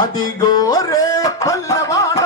అదిగో రే పల్లవాడ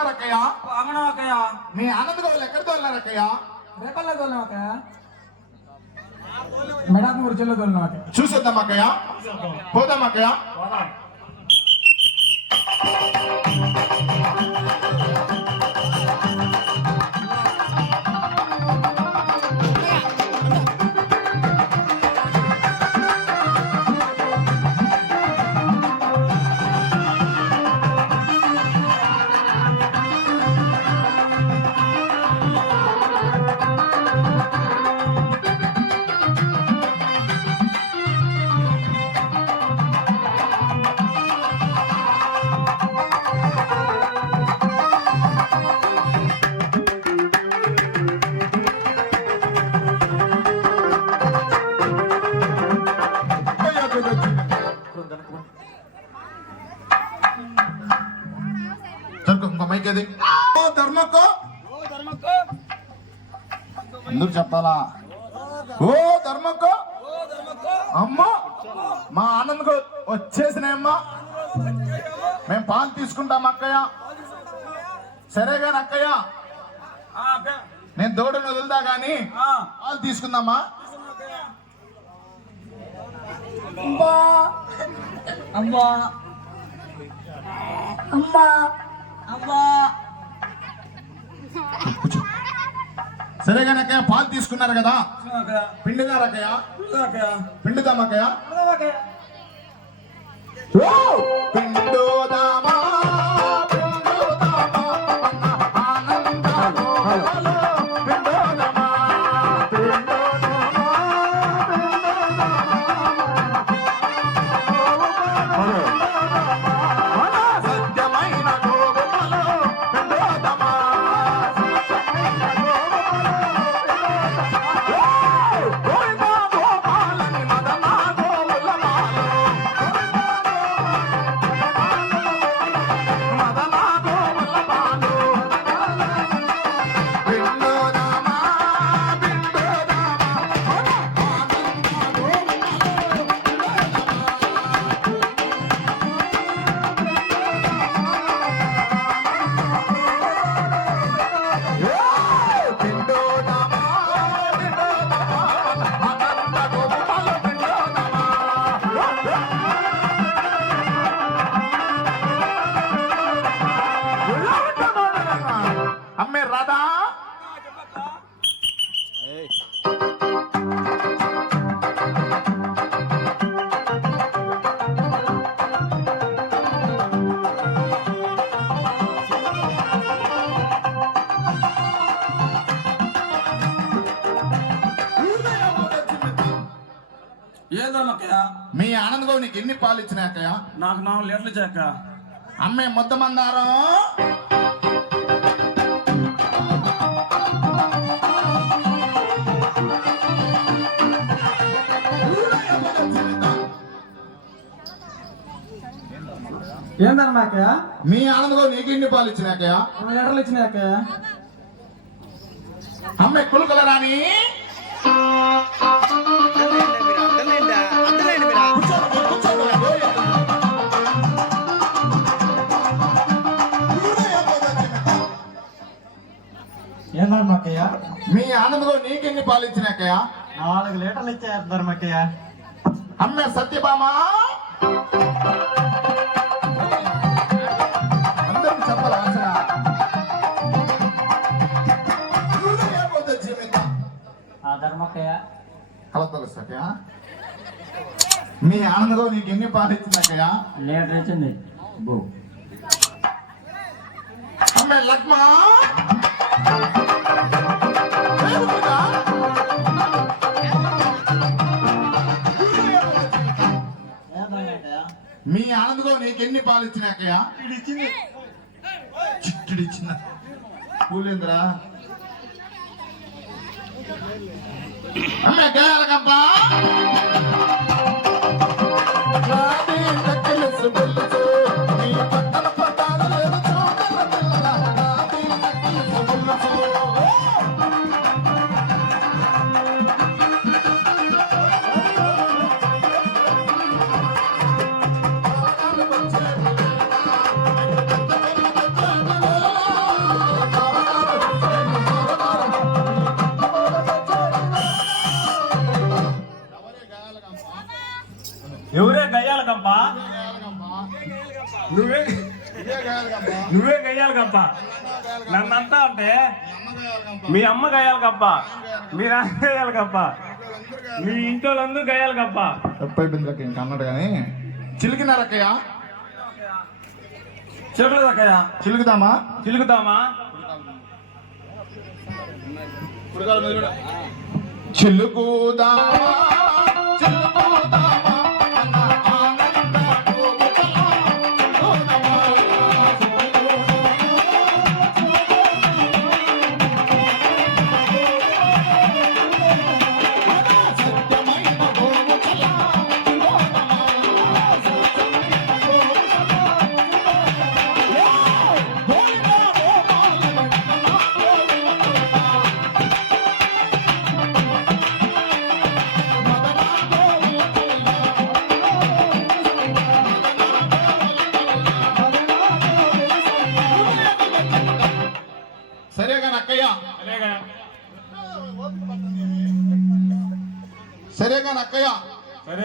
ఏమక్కలారా బాగున్నారక్కయ్య బాగున్నావక్కయ్య మీ ఆనంద్ గోవులు ఎక్కడికి వెళ్ళారక్కయ్య రేపల్లె తోలినావక్కయ్య. మెడాకు మురిచెల్లో తోలినావక్కయ్య. చూసేద్దాం అక్కయ్య పోదాం. అక్కయ్య దొరకు ఇంకో మైక్ అది ఓ ధర్మక్కో ఎందుకు చెప్పాలా ఓ ధర్మక్కో అమ్మా మా ఆనంద్ వచ్చేసినాయమ్మా మేము పాలు తీసుకుంటాం అక్కయ్య. సరే గాని అక్కయ్య. నేను దూడను వదులుదా గాని పాలు తీసుకుందామా? అమ్మా అమ్మా. అమ్మా. అమ్మా. సరే గాని అక్కయ్య పాలు తీసుకున్నారు కదా? పిండుదాం అక్కయ్య? ఓ! పిండుదామా, మీ ఆనంద్ గోవు నీకు ఎన్ని పాలు ఇచ్చినాకయ్యా? నాకు నాలుగు లీటర్లు ఇచ్చాక అమ్మే మొత్త ఏందమ్మా అక్కయ్య మీ ఆనంద్ గోవు నీకు ఎన్ని పాలు ఇచ్చినాకయ్యా? నాలుగు లీటర్లు ఇచ్చినాయి అక్కయ్య అమ్మే కులుకల రాని ఏందమ్మా అక్కయ్య మీ ఆనంద్ గోవు నీకు ఎన్ని పాలు ఇచ్చినాకయ్యా నాలుగు లీటర్లు ఇచ్చేస్తారు అక్కయ్య అమ్మే సత్యభామా! చెప్పాలి. ఆ కలతలు సత్య మీ ఆనందగో నీకు ఎన్ని పాలు ఇచ్చింది అక్కయ్య లీటర్ ఇచ్చింది. అమ్మే లక్ష్మ! మీ ఆనందగో నీకు ఎన్ని పాలు ఇచ్చినాయి అక్కయ్య? చిట్టుడు ఇచ్చిన పూలేంద్రా? అమ్మే గాయాలకబ్బా ఎవరే గయ్యాల కంప నువ్వే. నువ్వే గయ్యాల కంప నన్నంతా అంటే మీ అమ్మ గయ్యాల కంప మీ నాన్న గయ్యాల కంప మీ ఇంట్లో అందరూ గయ్యాల కంప ముప్పై బిందులకి ఇంకా అన్నాడు కానీ. చిలికినారక్కయ్య? చెప్పలేదక్కయ్య. చిలుకుదామా చిలుకుతామా? చిలుకుదామా చిలుకుదామా?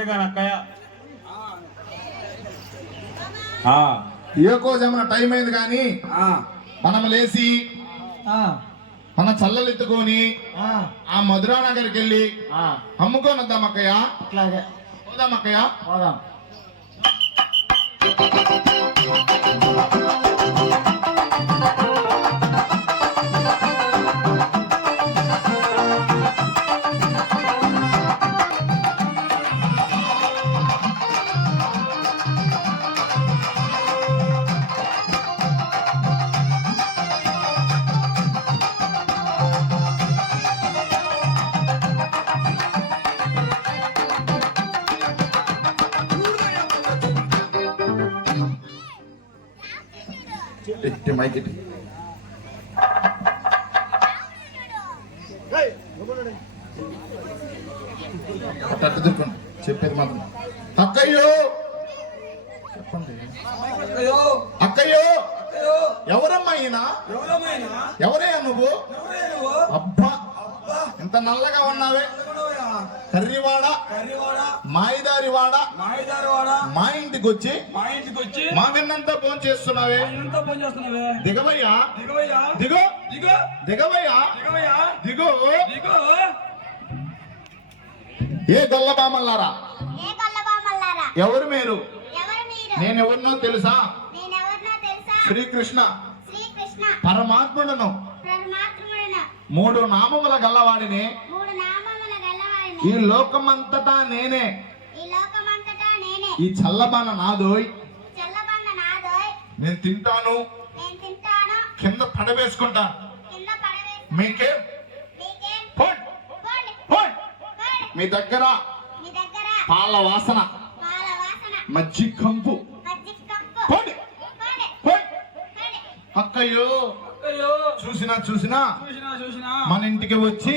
సరేగా అక్కయ్య ఏకో జమన టైం అయింది కానీ? మనం లేచి మన చల్లలెత్తుకొని ఆ. మధురా నగర్కి వెళ్ళి అమ్ముకొని వద్దాం అక్కయ్య. అట్లాగే. పోదాం అక్కయ్య. పోదాం. ఎట్టి మైక్ అట్ట చెప్పండి చెప్పేది మాత్రం. అక్కయ్యో! చెప్పండి. అక్కయ్యో! ఎవరమ్మా ఈయన? ఎవరయ్యా నువ్వు? అబ్బా! ఇంత నల్లగా ఉన్నావే. కర్రివాడ మాయిదారివాడ మా ఇంటికి వచ్చి మా ఇంటికి వచ్చి మా విన్నంతా ఫోన్ చేస్తున్నావే. ఎంత పని చేస్తున్నావే. దిగవయ్యా. దిగవయ్యా. దిగో. దిగో. దిగవయ్యా. దిగవయ్యా. దిగో. దిగో. ఏ గొల్లబామల్లారా? ఏ గొల్లబామల్లారా? ఎవరు మీరు? ఎవరు మీరు? నేను ఎవరినో తెలుసా? శ్రీకృష్ణ. శ్రీకృష్ణ. పరమాత్ముడను. పరమాత్ముడును. మూడు నామముల గల్లవాడిని ఈ లోకమంతటా నేనే. ఈ చల్లబాన నాదోయ్. నేను తింటాను. కింద పడవేసుకుంటా. మీకేం? మీ దగ్గర పాల వాసన. మజ్జి కంపు. అక్కయ్యో. చూసినా చూసినా మన ఇంటికి వచ్చి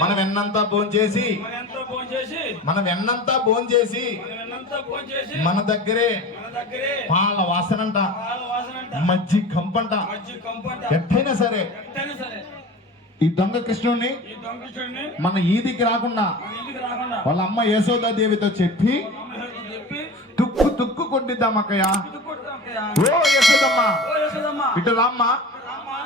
మన ఎన్నంతా భోంచేసి మన ఎంతో ఫోన్ చేసి మనం ఎన్నంతా ఫోన్ చేసి మన దగ్గరే పాల వాసనంట మజ్జి కంపంట. ఎట్టయినా సరే ఎట్టైనా సరే ఈ దొంగ కృష్ణుడిని మన ఈదికి రాకుండా వాళ్ళ అమ్మ యశోదాదేవితో చెప్పి తుక్కు తుక్కు కొట్టిద్దాం అక్కయ్య. ఇది కొడతాం అక్కయ్య. ఓ యశోదమ్మ. ఓ యశోదమ్మ. ఇటు రామ్మా రామ్మా.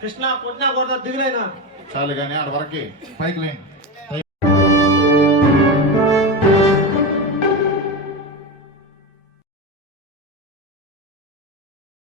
కృష్ణ పుట్టినా కొడతా దిగులేనా? చాలు కానీ ఆడ వరకే పైకి లేండి